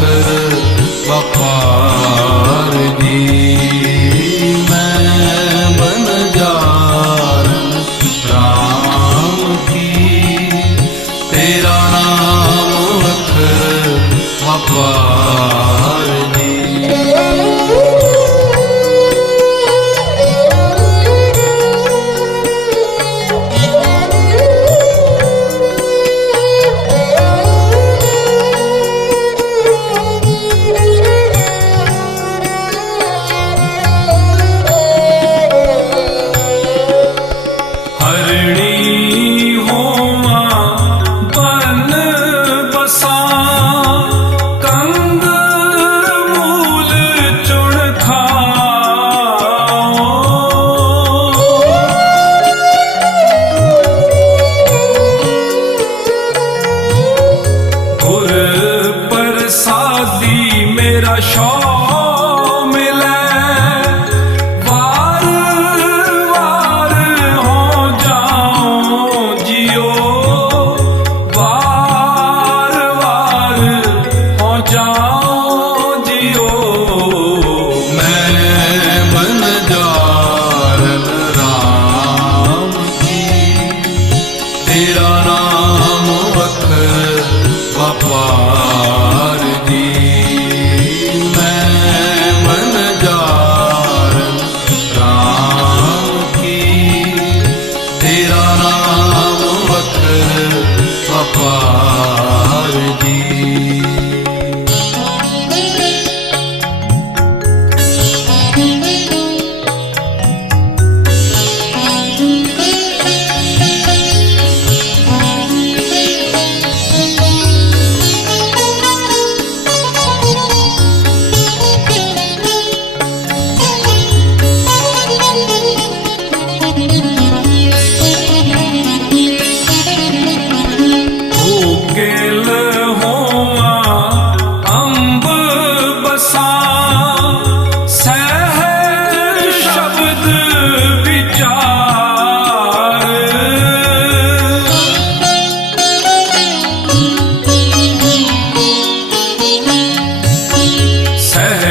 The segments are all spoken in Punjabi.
kabr bakar di मैं बन जा राम की तेरा नाम अखर अपार ਮੇਰਾ ਸ਼ੌਕ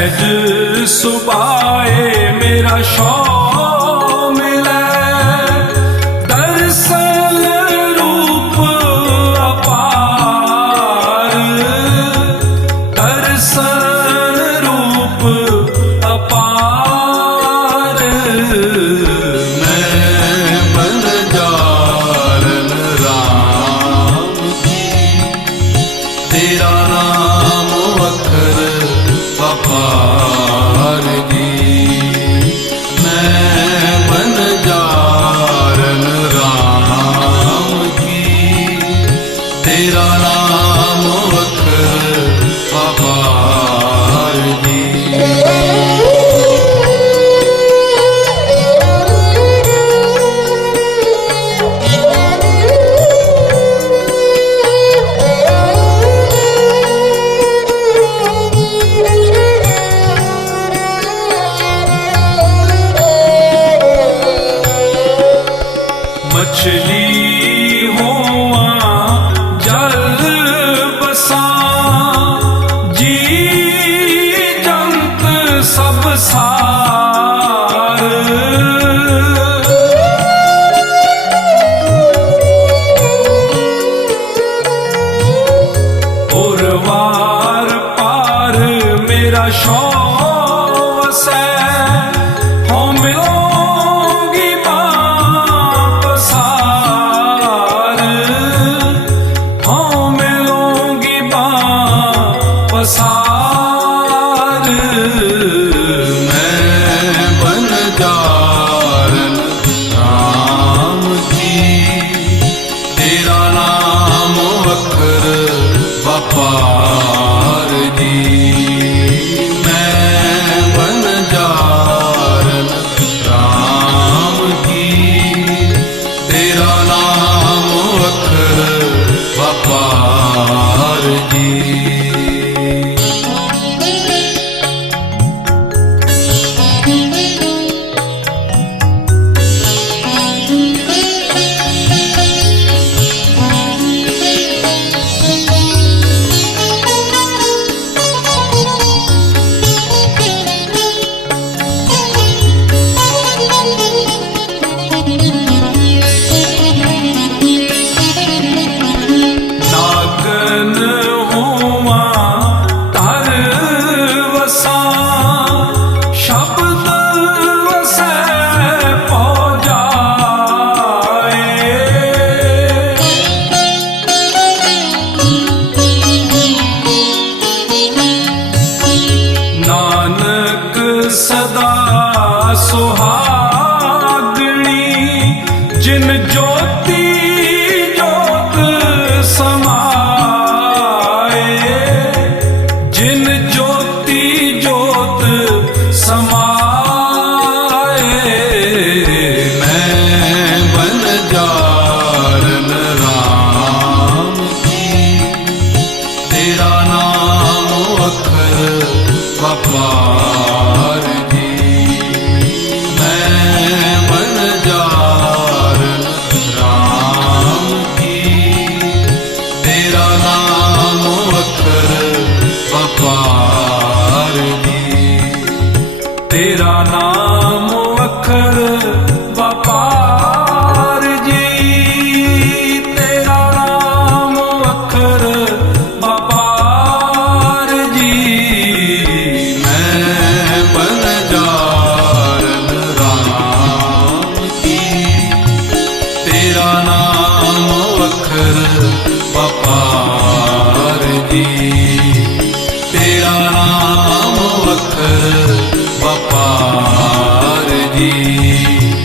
ਸਹਿਜ ਸੁਭਾਏ ਮੇਰਾ ਸ਼ੌਮ ਲੈ। ਦਰਸਲ ਰੂਪ ਅਪਾਰ। ਦਰਸਲ ਰੂਪ ਅਪਾਰ। હરજી ਸਭ ਸਾਰ ਸੁਹਾਗਣੀ ਜਿਨ ਜੋਤੀ me.